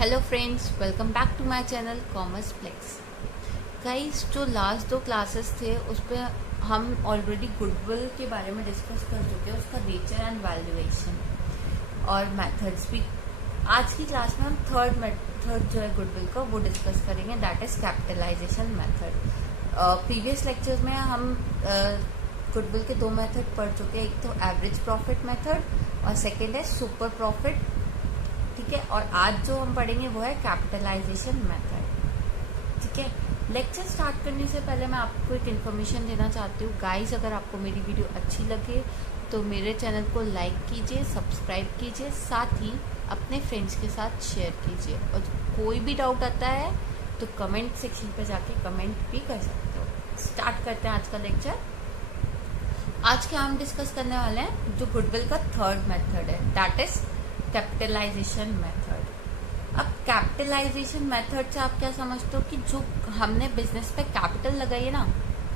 Hello friends, welcome back to my channel commerce flex. Guys, जो last 2 classes थे उस पर हम ऑलरेडी गुडविल के बारे में डिस्कस कर चुके हैं, उसका नेचर एंड वैल्यूएशन और मेथड्स भी। आज की क्लास में हम थर्ड जो है गुडविल का वो डिस्कस करेंगे, that is capitalisation method. Previous lectures में हम गुडविल के 2 मेथड पढ़ चुके हैं, एक तो एवरेज प्रॉफिट मेथड और सेकेंड है सुपर प्रॉफिट। ठीक है, और आज जो हम पढ़ेंगे वो है कैपिटलाइजेशन मेथड। ठीक है, लेक्चर स्टार्ट करने से पहले मैं आपको एक इन्फॉर्मेशन देना चाहती हूँ। गाइस, अगर आपको मेरी वीडियो अच्छी लगे तो मेरे चैनल को लाइक कीजिए, सब्सक्राइब कीजिए, साथ ही अपने फ्रेंड्स के साथ शेयर कीजिए। और कोई भी डाउट आता है तो कमेंट सेक्शन पे जाके कमेंट भी कर सकते हो। स्टार्ट करते हैं आज का लेक्चर। आज क्या हम डिस्कस करने वाले हैं, जो गुडविल का थर्ड मेथड है, दैट इज कैपिटलाइजेशन मेथड। अब कैपिटलाइजेशन मेथड से आप क्या समझते हो कि जो हमने बिजनेस पे कैपिटल लगाई है ना,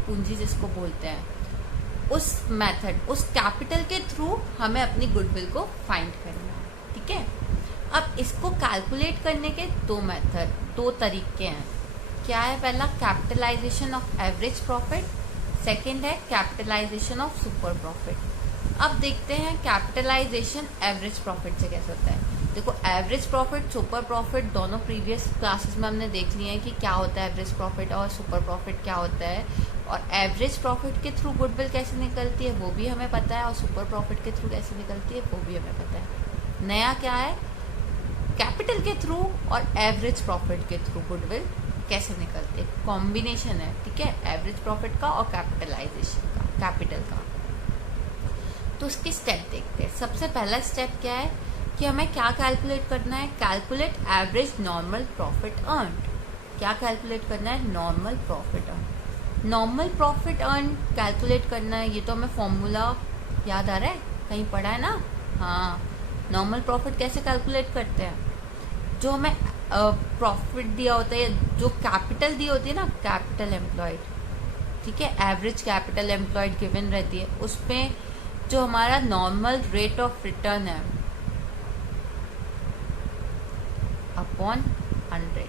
पूंजी जिसको बोलते हैं, उस मेथड, उस कैपिटल के थ्रू हमें अपनी गुडविल को फाइंड करना है। ठीक है, अब इसको कैलकुलेट करने के 2 तरीके हैं। क्या है? पहला capitalisation of average profit, second है कैपिटलाइजेशन ऑफ सुपर प्रॉफिट। अब देखते हैं कैपिटलाइजेशन एवरेज प्रॉफिट से कैसे होता है। देखो, एवरेज प्रॉफिट, सुपर प्रॉफिट दोनों प्रीवियस क्लासेस में हमने देख लिए हैं कि क्या होता है एवरेज प्रॉफिट और सुपर प्रॉफिट क्या होता है, और एवरेज प्रॉफिट के थ्रू गुडविल कैसे निकलती है वो भी हमें पता है, और सुपर प्रॉफिट के थ्रू कैसे निकलती है वो भी हमें पता है। नया क्या है, कैपिटल के थ्रू और एवरेज प्रॉफिट के थ्रू गुडविल कैसे निकलती है, कॉम्बिनेशन है। ठीक है, एवरेज प्रॉफिट का और कैपिटलाइजेशन का, कैपिटल का। तो उसकी स्टेप देखते हैं। सबसे पहला स्टेप क्या है कि हमें क्या कैलकुलेट करना है, calculate average normal profit earn. क्या कैलकुलेट करना है? Normal profit earn. Normal profit earn calculate करना है, ये तो हमें फॉर्मूला याद आ रहा है, कहीं पढ़ा है ना? हाँ, नॉर्मल प्रॉफिट कैसे कैलकुलेट करते हैं, जो हमें प्रॉफिट दिया होता है, जो कैपिटल दी होती है ना, कैपिटल एम्प्लॉयड, ठीक है, एवरेज कैपिटल एम्प्लॉयड गिवन रहती है, उसमें जो हमारा नॉर्मल रेट ऑफ रिटर्न है अपॉन 100,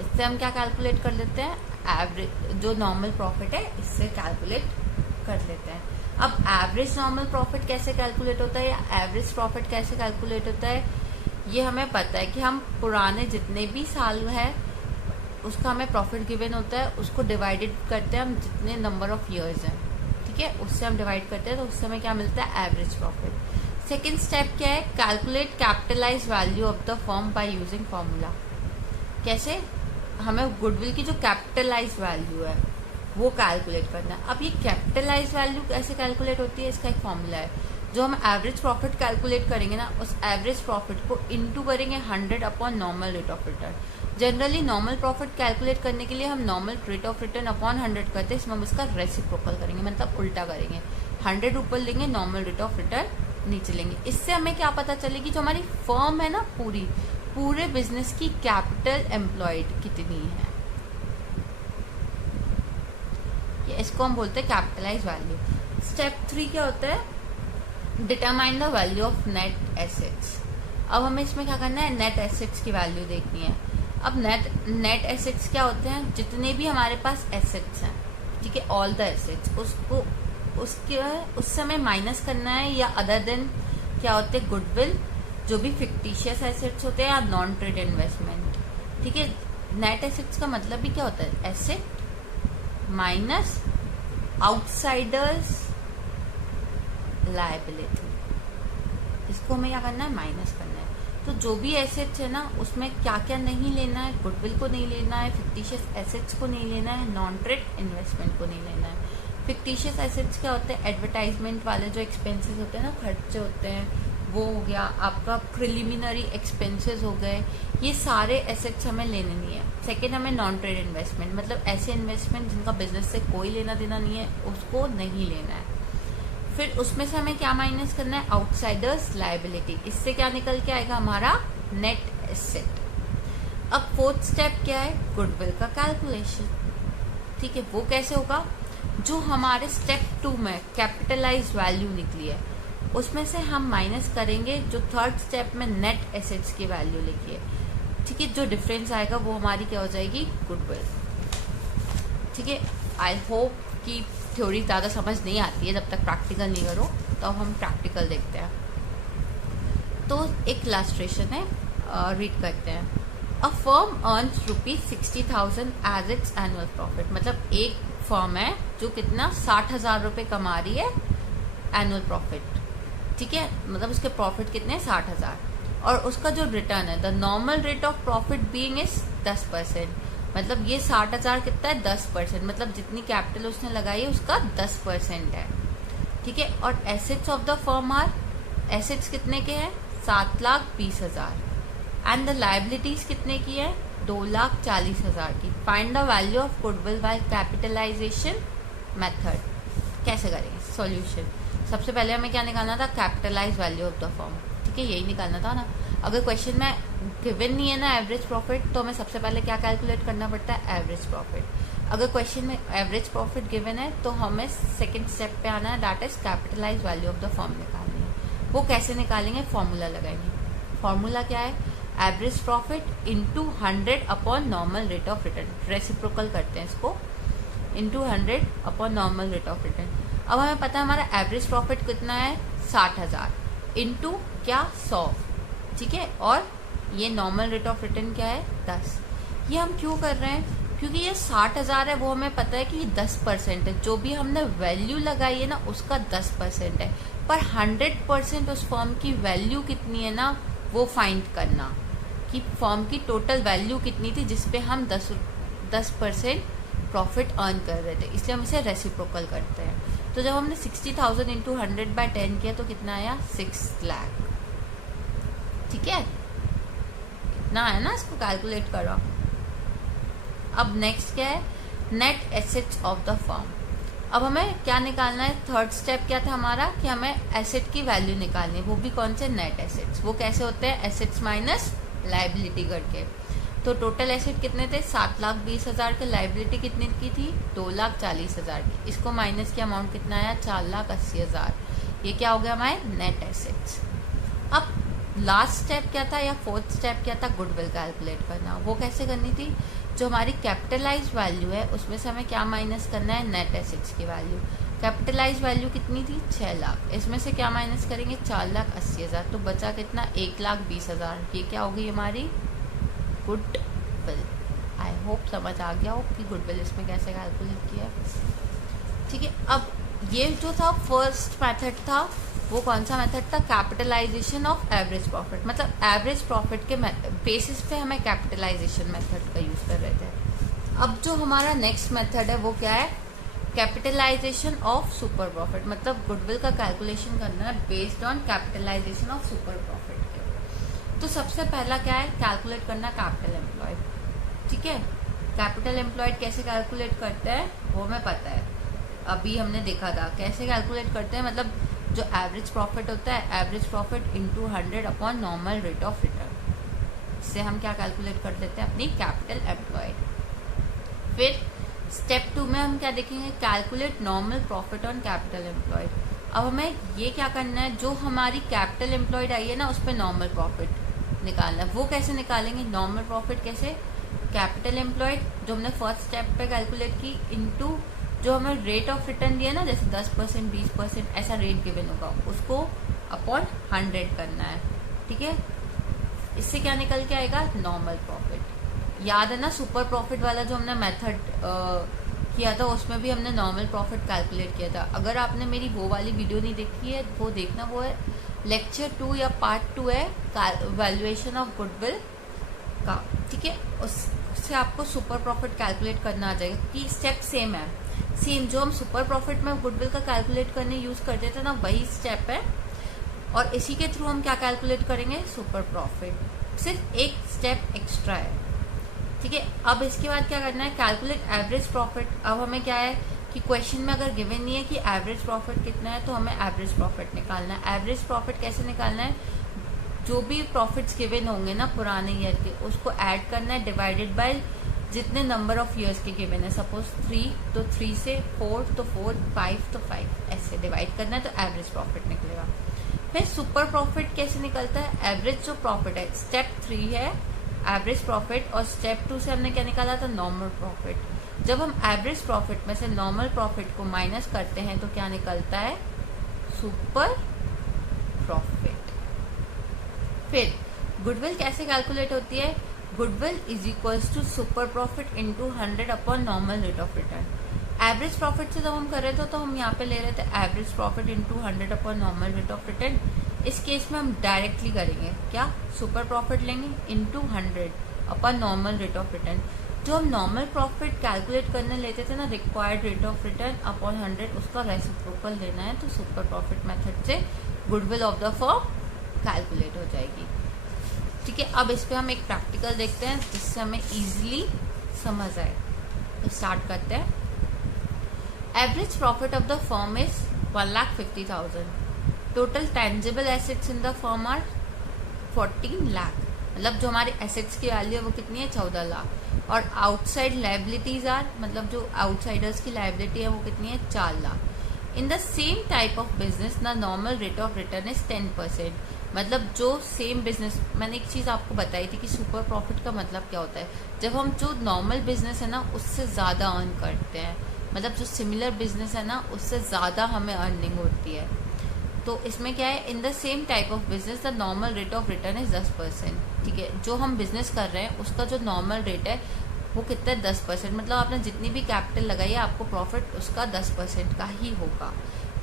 इससे हम क्या कैलकुलेट कर लेते हैं, एवरेज जो नॉर्मल प्रॉफिट है इससे कैलकुलेट कर लेते हैं। अब एवरेज नॉर्मल प्रॉफिट कैसे कैलकुलेट होता है या एवरेज प्रॉफिट कैसे कैलकुलेट होता है, ये हमें पता है कि हम पुराने जितने भी साल है उसका हमें प्रॉफिट गिवन होता है, उसको डिवाइडेड करते हैं हम जितने नंबर ऑफ ईयर्स हैं, ठीक है, उससे हम डिवाइड करते हैं, तो उससे हमें क्या मिलता है, एवरेज प्रॉफिट। सेकेंड स्टेप क्या है, calculate capitalise value of the firm by using formula. कैसे? हमें गुडविल की जो कैपिटलाइज वैल्यू है वो कैलकुलेट करना है। अब ये कैपिटलाइज वैल्यू कैसे कैलकुलेट होती है, इसका एक फॉर्मूला है। जो हम एवरेज प्रॉफिट कैलकुलेट करेंगे ना, उस एवरेज प्रॉफिट को इंटू करेंगे 100 upon normal rate of return. Generally normal profit calculate करने के लिए हम normal rate of return upon 100 करते हैं, इसमें हम इसका रेसिप्रोकल करेंगे, मतलब उल्टा करेंगे। 100 ऊपर लेंगे, नॉर्मल रेट ऑफ रिटर्न नीचे लेंगे। इससे हमें क्या पता चलेगी, जो हमारी फर्म है ना, पूरे बिजनेस की कैपिटल एम्प्लॉयड कितनी है, इसको हम बोलते हैं कैपिटलाइज वैल्यू। स्टेप 3 क्या होता है, determine the value of net assets. अब हमें इसमें क्या करना है, नेट एसेट्स की वैल्यू देखनी है। अब नेट एसेट्स क्या होते हैं, जितने भी हमारे पास एसेट्स हैं, ठीक है, ऑल द एसेट्स, उसको उससे हमें माइनस करना है, या अदर देन क्या होते हैं, गुडविल, जो भी फिक्टिशियस एसेट्स होते हैं या नॉन ट्रेड इन्वेस्टमेंट। ठीक है, नेट एसेट्स का मतलब भी क्या होता है, एसेट माइनस आउटसाइडर्स लायबिलिटी, इसको हमें क्या करना है, माइनस करना है। तो जो भी एसेट्स है ना, उसमें क्या क्या नहीं लेना है, गुडविल को नहीं लेना है, फिक्टिशियस एसेट्स को नहीं लेना है, नॉन ट्रेड इन्वेस्टमेंट को नहीं लेना है। फिक्टिशियस एसेट्स क्या होते हैं, एडवर्टाइजमेंट वाले जो एक्सपेंसेस होते हैं ना, खर्चे होते हैं, वो हो गया आपका, प्रिलिमिनरी एक्सपेंसेस हो गए, ये सारे एसेट्स हमें लेने नहीं है। सेकेंड, हमें नॉन ट्रेड इन्वेस्टमेंट, मतलब ऐसे इन्वेस्टमेंट जिनका बिजनेस से कोई लेना देना नहीं है, उसको नहीं लेना है। फिर उसमें से हमें क्या माइनस करना है, आउटसाइडर्स लायबिलिटी, इससे क्या निकल के आएगा, हमारा नेट एसेट। अब फोर्थ स्टेप क्या है, गुडविल का कैलकुलेशन। ठीक है, वो कैसे होगा, जो हमारे स्टेप 2 में कैपिटलाइज वैल्यू निकली है उसमें से हम माइनस करेंगे जो थर्ड स्टेप में नेट एसेट्स की वैल्यू लिखी है, ठीक है। जो डिफरेंस आएगा वो हमारी क्या हो जाएगी, गुडविल, ठीक है। आई होप कि थ्योरी ज़्यादा समझ नहीं आती है जब तक प्रैक्टिकल नहीं करो, तो अब हम प्रैक्टिकल देखते हैं। तो एक इलस्ट्रेशन है, रीड करते हैं। A firm earns ₹60,000 as its annual profit, मतलब एक फर्म है जो कितना 60,000 रुपये कमा रही है एनुअल प्रॉफिट, ठीक है। मतलब उसके प्रॉफिट कितने 60,000, और उसका जो रिटर्न है the normal rate of profit being is 10%, मतलब ये 60,000 कितना है 10%, मतलब जितनी कैपिटल उसने लगाई है उसका 10% है, ठीक है। और assets of the firm are, assets कितने के हैं 7,20,000 एंड द लाइबिलिटीज कितने की है 2,40,000 की। Find the value of goodwill by capitalisation method. कैसे करेंगे सॉल्यूशन, सबसे पहले हमें क्या निकालना था, capitalise value of the firm, ठीक है, यही निकालना था ना। अगर क्वेश्चन में गिवन नहीं है ना एवरेज प्रॉफिट, तो हमें सबसे पहले क्या कैलकुलेट करना पड़ता है, एवरेज प्रॉफिट। अगर क्वेश्चन में एवरेज प्रॉफिट गिवन है तो हमें सेकंड स्टेप पे आना है, that is capitalise value of the firm निकालनी है। वो कैसे निकालेंगे, फॉर्मूला लगाएंगे। फॉर्मूला क्या है, average profit into 100 upon normal rate of return, reciprocal करते हैं इसको, into 100 upon normal rate of return. अब हमें पता है हमारा एवरेज प्रॉफिट कितना है 60,000 इंटू क्या 100, ठीक है, और ये नॉर्मल रेट ऑफ रिटर्न क्या है 10। ये हम क्यों कर रहे हैं, क्योंकि ये 60,000 है, वो हमें पता है कि 10% है, जो भी हमने वैल्यू लगाई है ना उसका 10% है, पर 100% उस फर्म की वैल्यू कितनी है ना वो फाइंड करना, कि फर्म की टोटल वैल्यू कितनी थी जिसपे हम 10% प्रॉफिट अर्न कर रहे थे, इसलिए हम इसे रेसिप्रोकल करते हैं। तो जब हमने 60,000 इंटू 100/10 किया तो कितना आया 6 लाख, ठीक है, इतना है ना, इसको कैलकुलेट करो। अब नेक्स्ट क्या है, net assets of the firm. अब हमें क्या निकालना है, थर्ड स्टेप क्या था हमारा, कि हमें एसेट की वैल्यू निकालनी है, वो भी कौन से, नेट एसेट्स। वो कैसे होते हैं, एसेट्स माइनस लाइबिलिटी करके। तो टोटल एसेट कितने थे 7,20,000 के, लाइबिलिटी कितने की थी 2,40,000 की, इसको माइनस की अमाउंट कितना आया 4,80,000। ये क्या हो गया हमारे नेट एसेट्स। अब लास्ट स्टेप क्या था या फोर्थ स्टेप क्या था, गुडविल कैलकुलेट करना। वो कैसे करनी थी, जो हमारी कैपिटलाइज वैल्यू है उसमें से हमें क्या माइनस करना है, नेट एसेट्स की वैल्यू। कैपिटलाइज वैल्यू कितनी थी 6 लाख, इसमें से क्या माइनस करेंगे 4,80,000, तो बचा कितना 1,20,000। ये क्या होगी हमारी गुडविल। आई होप समझ आ गया हो कि गुडविल इसमें कैसे कैलकुलेट किया, ठीक है। अब ये जो था फर्स्ट मेथड था, वो कौन सा मेथड था, कैपिटलाइजेशन ऑफ एवरेज प्रॉफिट, मतलब एवरेज प्रॉफिट के बेसिस पे हमें कैपिटलाइजेशन मेथड का यूज कर रहे थे। अब जो हमारा नेक्स्ट मेथड है वो क्या है, कैपिटलाइजेशन ऑफ सुपर प्रॉफिट, मतलब गुडविल का कैलकुलेशन करना है based on capitalisation of super profit के। तो सबसे पहला क्या है, कैलकुलेट करना कैपिटल एम्प्लॉयड, ठीक है। कैपिटल एम्प्लॉयड कैसे कैलकुलेट करते हैं वो हमें पता है, अभी हमने देखा था कैसे कैलकुलेट करते हैं। मतलब जो एवरेज प्रॉफिट होता है, average profit into 100 upon normal rate of return, इससे हम क्या कैलकुलेट कर देते हैं अपनी कैपिटल एम्प्लॉयड। फिर स्टेप 2 में हम क्या देखेंगे, calculate normal profit on capital employed. अब हमें ये क्या करना है, जो हमारी कैपिटल एम्प्लॉयड आई है ना उस पर नॉर्मल प्रॉफिट निकालना है। वो कैसे निकालेंगे, नॉर्मल प्रॉफिट कैसे, कैपिटल एम्प्लॉयड जो हमने फर्स्ट स्टेप पे कैलकुलेट की इंटू जो हमें रेट ऑफ रिटर्न दिया ना, जैसे 10%, 20% ऐसा रेट गिवन होगा, उसको अपॉन 100 करना है, ठीक है। इससे क्या निकल के आएगा, नॉर्मल प्रॉफिट। याद है ना सुपर प्रॉफिट वाला जो हमने मेथड किया था, उसमें भी हमने नॉर्मल प्रॉफिट कैलकुलेट किया था। अगर आपने मेरी वो वाली वीडियो नहीं देखी है वो देखना, वो है लेक्चर 2 या पार्ट 2 है वैल्यूएशन ऑफ गुडविल का, ठीक है। उससे आपको सुपर प्रॉफिट कैलकुलेट करना आ जाएगा, कि स्टेप सेम है, सेम जो हम सुपर प्रॉफिट में गुडविल का कैलकुलेट करने यूज करते थे ना वही स्टेप है, और इसी के थ्रू हम क्या कैलकुलेट करेंगे, सुपर प्रॉफिट। सिर्फ एक स्टेप एक्स्ट्रा है, ठीक है। अब इसके बाद क्या करना है, कैलकुलेट एवरेज प्रॉफिट। अब हमें क्या है कि क्वेश्चन में अगर गिवन नहीं है कि एवरेज प्रॉफिट कितना है, तो हमें एवरेज प्रॉफिट निकालना है। एवरेज प्रॉफिट कैसे निकालना है, जो भी प्रॉफिट्स गिवन होंगे ना पुराने ईयर के, उसको ऐड करना है डिवाइडेड बाय जितने नंबर ऑफ ईयर्स के गिवन है। सपोज 3 तो 3 से 4 तो 4, 5 तो 5, ऐसे डिवाइड करना है तो एवरेज प्रॉफिट निकलेगा। फिर सुपर प्रॉफिट कैसे निकलता है, एवरेज जो प्रॉफिट है, स्टेप 3 है एवरेज प्रॉफिट, और स्टेप 2 से हमने क्या निकाला था, नॉर्मल प्रॉफिट। जब हम एवरेज प्रॉफिट में से नॉर्मल प्रॉफिट को माइनस करते हैं तो क्या निकलता है, सुपर प्रॉफिट। फिर गुडविल कैसे कैलकुलेट होती है, goodwill is equals to super profit into 100 upon normal rate of return. Average profit से जब हम कर रहे थे तो हम यहाँ पे ले रहे थे average profit into 100 upon normal rate of return. इस केस में हम डायरेक्टली करेंगे क्या, सुपर प्रॉफिट लेंगे into 100 upon normal rate of return. जो हम नॉर्मल प्रॉफिट कैलकुलेट करने लेते थे ना, required rate of return upon 100, उसका रेसिप्रोकल लेना है, तो सुपर प्रॉफिट मेथड से goodwill of the firm calculate हो जाएगी। ठीक है, अब इस पे हम एक प्रैक्टिकल देखते हैं जिससे हमें इजीली समझ आए। तो स्टार्ट करते हैं। Average profit of the firm is 1,50,000। Total tangible assets in the firm are 14 lakh. मतलब जो हमारे एसेट्स की वैल्यू है वो कितनी है, 14 लाख। और आउटसाइड लायबिलिटीज आर, मतलब जो आउटसाइडर्स की लायबिलिटी है वो कितनी है, 4 lakh. In the same type of business the normal rate of return is 10%। मतलब जो सेम बिजनेस, मैंने एक चीज आपको बताई थी कि सुपर प्रॉफिट का मतलब क्या होता है, जब हम जो नॉर्मल बिजनेस है ना उससे ज्यादा अर्न करते हैं, मतलब जो सिमिलर बिजनेस है ना उससे ज्यादा हमें अर्निंग होती है। तो इसमें क्या है, in the same type of business the normal rate of return is 10%। ठीक है, जो हम बिजनेस कर रहे हैं उसका जो नॉर्मल रेट है वो कितना है, 10%। मतलब आपने जितनी भी कैपिटल लगाई है आपको प्रॉफिट उसका 10% का ही होगा।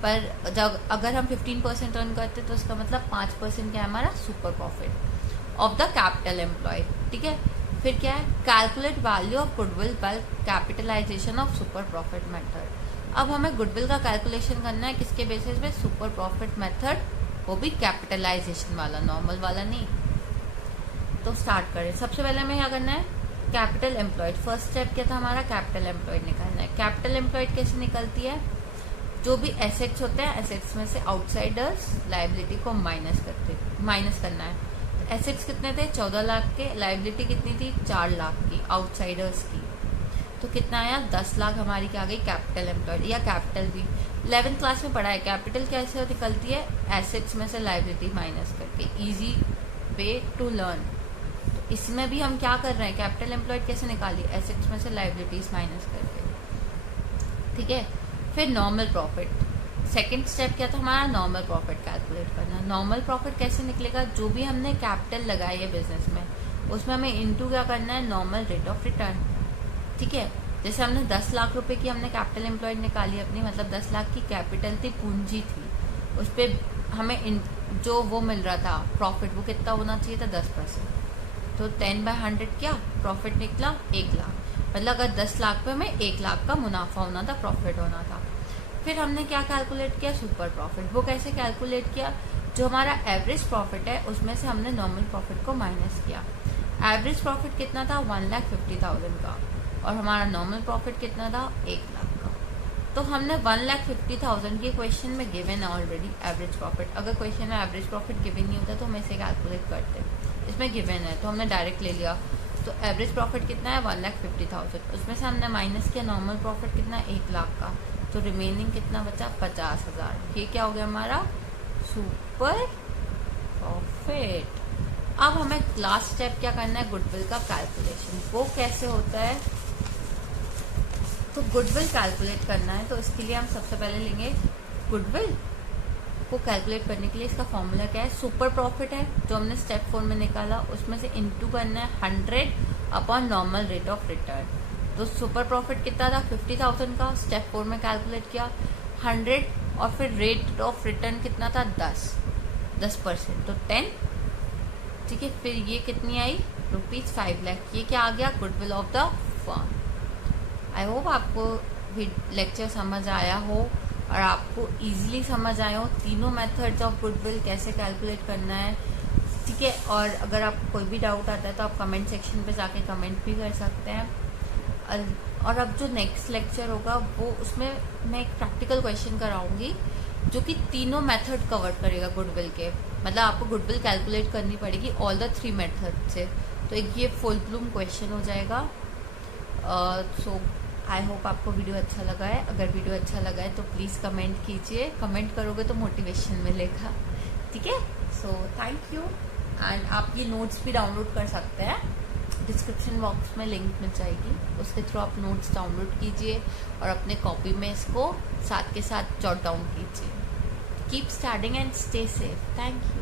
पर जब अगर हम 15% अर्न करते तो उसका मतलब 5% क्या है हमारा, super profit of the capital employed. ठीक है, फिर क्या है, calculate value of goodwill by capitalisation of super profit method. अब हमें गुडविल का कैलकुलेशन करना है किसके बेसिस पे, सुपर प्रॉफिट मेथड, वो भी कैपिटलाइजेशन वाला, नॉर्मल वाला नहीं। तो स्टार्ट करें। सबसे पहले हमें क्या करना है, कैपिटल एम्प्लॉयड। फर्स्ट स्टेप क्या था हमारा, कैपिटल एम्प्लॉयड निकालना है। कैपिटल एम्प्लॉयड कैसे निकलती है, जो भी एसेट्स होते हैं एसेट्स में से आउटसाइडर्स लायबिलिटी को माइनस करना है। तो एसेट्स कितने थे, 14 लाख के, लायबिलिटी कितनी थी, 4 लाख की आउटसाइडर्स की। तो कितना आया, 10 लाख हमारी क्या आ गई, कैपिटल एम्प्लॉयड या कैपिटल भी 11th क्लास में पढ़ा है। कैपिटल कैसे निकलती है, एसेट्स में से लायबिलिटी माइनस करके, इजी वे टू लर्न। तो इसमें भी हम क्या कर रहे हैं, कैपिटल एम्प्लॉयड कैसे निकाली, एसेट्स में से लायबिलिटीज माइनस करके। ठीक है, फिर नॉर्मल प्रॉफिट। सेकंड स्टेप क्या था हमारा, नॉर्मल प्रॉफिट कैलकुलेट करना। नॉर्मल प्रॉफिट कैसे निकलेगा, जो भी हमने कैपिटल लगाई है बिजनेस में उसमें हमें इनटू क्या करना है, नॉर्मल रेट ऑफ रिटर्न। ठीक है, जैसे हमने 10 लाख रुपए की हमने कैपिटल एम्प्लॉयड निकाली अपनी, मतलब 10 लाख की कैपिटल थी, पूंजी थी, उस पर हमें जो वो मिल रहा था प्रॉफिट, वो कितना होना चाहिए था, 10%। तो 10/100 क्या प्रॉफिट निकला, 1 लाख। मतलब अगर 10 लाख पे हमें 1 लाख का मुनाफा होना था, प्रॉफिट होना था। फिर हमने क्या कैलकुलेट किया, सुपर प्रॉफिट। वो कैसे कैलकुलेट किया, जो हमारा एवरेज प्रॉफिट है उसमें से हमने नॉर्मल प्रॉफिट को माइनस किया। एवरेज प्रॉफिट कितना था, 1,50,000 का, और हमारा नॉर्मल प्रॉफिट कितना था, 1 लाख का। तो हमने 1,50,000 की क्वेश्चन में गिवन है ऑलरेडी एवरेज प्रॉफिट। अगर क्वेश्चन में एवरेज प्रॉफिट गिवन नहीं होता तो हम इसे कैलकुलेट करते, इसमें गिवन है तो हमने डायरेक्ट ले लिया। तो एवरेज प्रॉफिट कितना है, 1,50,000, उसमें से हमने माइनस किया नॉर्मल प्रॉफिट कितना, 1 लाख का, तो रिमेनिंग कितना बचा, 50,000। ये क्या हो गया हमारा, सुपर प्रॉफिट। अब हमें लास्ट स्टेप क्या करना है, गुडविल का कैलकुलेशन। वो कैसे होता है, तो गुडविल कैलकुलेट करना है तो इसके लिए हम सबसे पहले लेंगे गुडविल को कैलकुलेट करने के लिए इसका फॉर्मूला क्या है, सुपर प्रॉफिट है जो हमने स्टेप 4 में निकाला, उसमें से इनटू करना है 100 upon normal rate of return. तो सुपर प्रॉफिट कितना था, 50,000 का, स्टेप 4 में कैलकुलेट किया 100, और फिर रेट ऑफ रिटर्न कितना था, 10%, तो 10। ठीक है, फिर ये कितनी आई, ₹5 लाख। ये क्या आ गया, goodwill of the firm. I hope आपको लेक्चर समझ आया हो और आपको इजीली समझ आए हो तीनों मेथड्स ऑफ गुडविल कैसे कैलकुलेट करना है। ठीक है, और अगर आपको कोई भी डाउट आता है तो आप कमेंट सेक्शन पे जाके कमेंट भी कर सकते हैं। और अब जो नेक्स्ट लेक्चर होगा वो उसमें मैं एक प्रैक्टिकल क्वेश्चन कराऊंगी जो कि तीनों मेथड कवर करेगा गुडविल के। मतलब आपको गुडविल कैलकुलेट करनी पड़ेगी ऑल द 3 मेथड से, तो एक ये फुल ब्लूम क्वेश्चन हो जाएगा। सो आई होप आपको वीडियो अच्छा लगा है। अगर वीडियो अच्छा लगा है तो प्लीज़ कमेंट कीजिए, कमेंट करोगे तो मोटिवेशन मिलेगा। ठीक है। So thank you. एंड आप ये नोट्स भी डाउनलोड कर सकते हैं, डिस्क्रिप्शन बॉक्स में लिंक मिल जाएगी, उसके थ्रू आप नोट्स डाउनलोड कीजिए और अपने कॉपी में इसको साथ के साथ जॉट डाउन कीजिए। Keep studying and stay safe. Thank you.